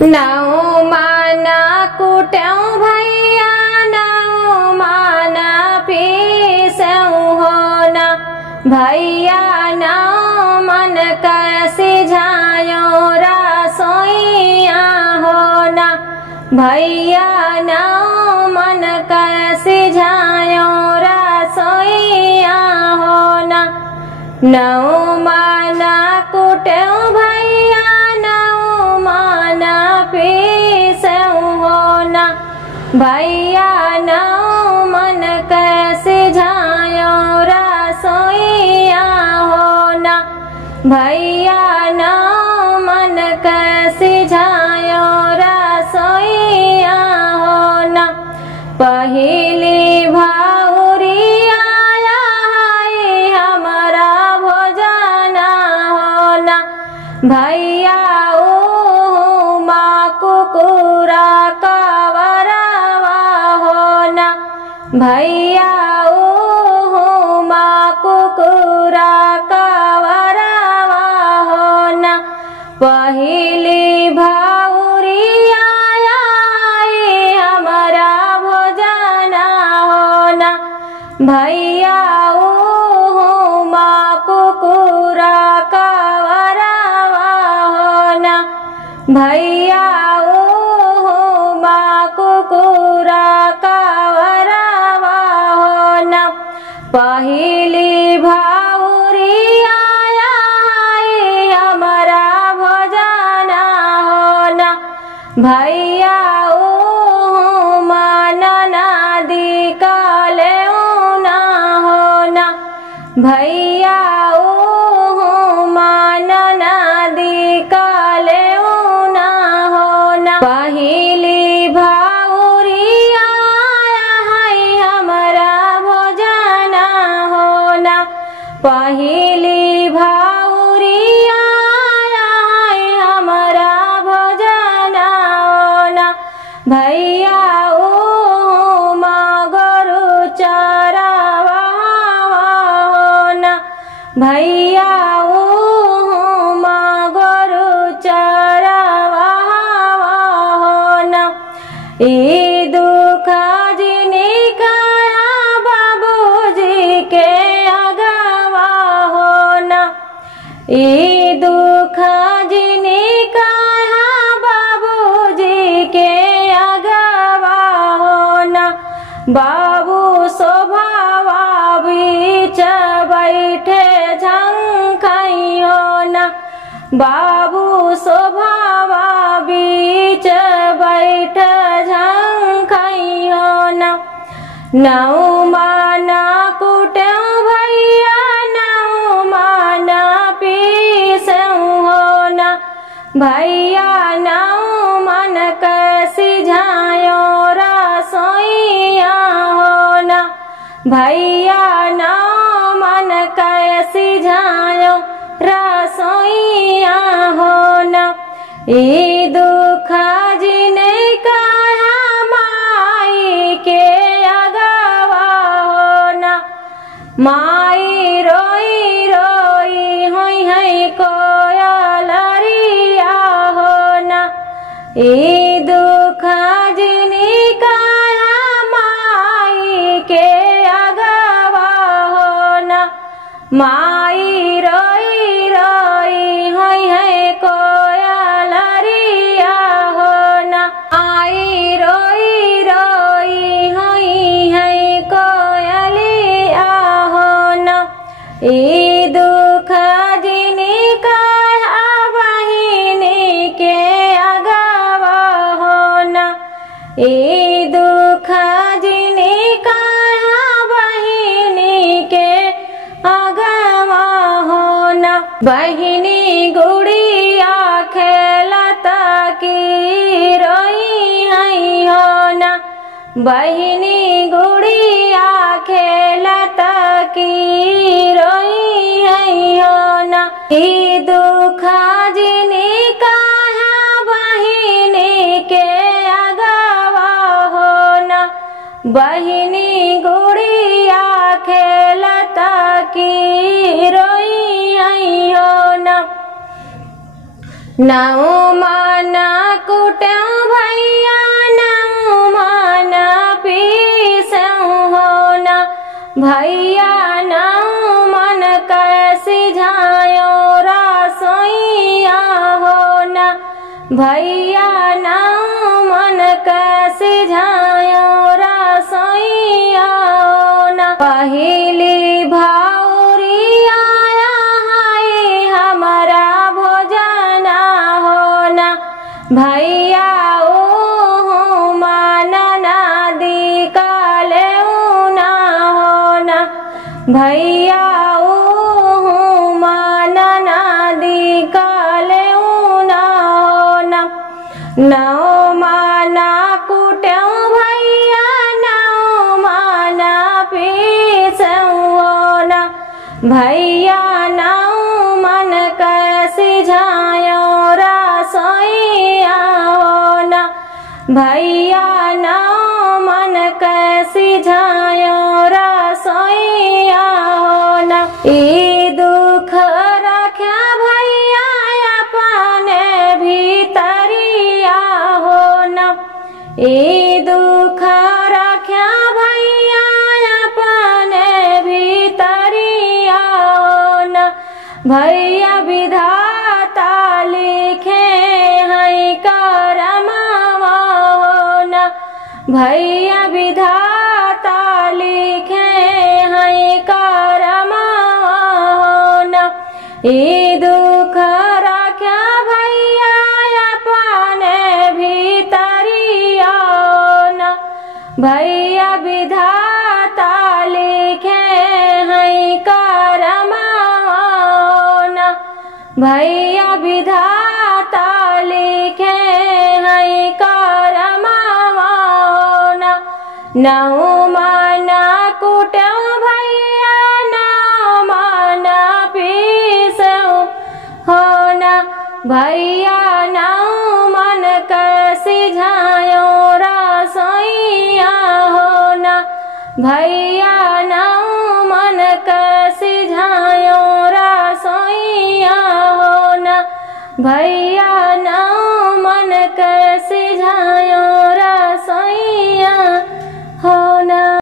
नाउ माना कुट्याउ भैया नाउ माना पीसऊ हो ना भैया नाउ मन कैसे झायो रसोइया हो ना भैया नाउ मन कैसे झायो रसोइया हो ना नाउ माना कुट्याउ भैया नाउ माना पीसऊ हो ना भैया नाउ मन कैसे झायो रसोइया हो ना भैया नाउ मन कैसे झायो रसोइया हो ना पहली भाउरी आया है हमारा भोजना हो ना भैया ओ माँ कुकुरा कवरवा हो ना भैया ओ माँ कुकुरा कवरवा हो ना पहली भाउरी आया है हमारा भोजना हो ना भैया ओ माँ कुकुरा कवरवा हो ना भैया ओ माँ कुकुरा कवरवा हो ना पहली भाउरी आया है हमारा भोजना हो ना भैया ओ माना नदी काले ना हो ना भैया ओ माना नदी काले ना हो ना पहली भाउरी आया है हमारा भोजना हो ना पहली भाउरी आया है हमारा भोजना हो ना भैया ओ माँ गोरु चरावा हो ना भैया ओ माँ गोरु चरावा हो ना ई दुख जिनी काया बाबूजी के अगवा हो ना ई दुख जिनी काया बाबूजी के अगवा हो ना बाबू शोभावा बीच बैठे झंखाई हो ना बाबू शोभावा बीच बैठे झंखाई हो ना नाउ माना कुट्याउ भैया नाउ माना पीसऊ हो ना भैया नाउ मन कैसे झायो रसोइया हो ना भैया नाउ मन कैसे झायो रसोइया हो ना ई दुख जिने कहा माई के अगवा हो ना माई रोई रोई होई है कोयलरिया हो ना ई दुख जिनी कहा माई के अगवा हो ना माई रोई रोई होई है कोयलरिया हो ना आई रोई रोई होई है कोयलिया हो ना ई दुख जिनी कहा बहिनी के अगवा हो ना ई दुख जिनी कहा बहिनी के अगवा हो ना बहिनी गुड़िया खेलत की रोई है हो ना बहिनी गुड़िया खेलत की रोई है हो ना ई दुख जिनी कहा बहिनी के अगवा हो ना बहिनी गुड़िया खेलत की रोई है हो ना नाऊ माना कुटऊ भैया नाऊ माना पीसऊ हो ना भैया नाऊ मन कैसी झायो रसोईया हो ना भैया नाऊ मन कैसी झायो रसोईया हो ना पहली भाउरी आया है हमारा भोजना हो ना भैया ओ माना नदी काले ना हो ना भैया ओ माना नदी काले ना हो ना नौ माना कुटऊ भैया नौ माना पीसऊ हो ना भैया नौ मन कैसी झायो रसोईया हो ना भैया नौ मन कैसी झायो रसोईया हो ना ई दुख रख्या भैया अपने भीतरिया हो ना ई दुख रख्या भैया अपने भीतरिया हो ना भैया विधाता लिखे हैं करमावा हो ना भैया विधाता लिखे हैं करमावा हो ना ई दुख रख्या भैया अपने भीतरिया हो ना भैया विधाता लिखे हैं करमावा हो ना भैया विधाता लिखे हैं करमावा हो ना नौ माना कुटऊ भैया नौ माना पीसऊ हो ना भैया नौ मन कैसी झायो रसोईया हो ना भैया नौ मन कैसी झायो रसोईया हो ना भैया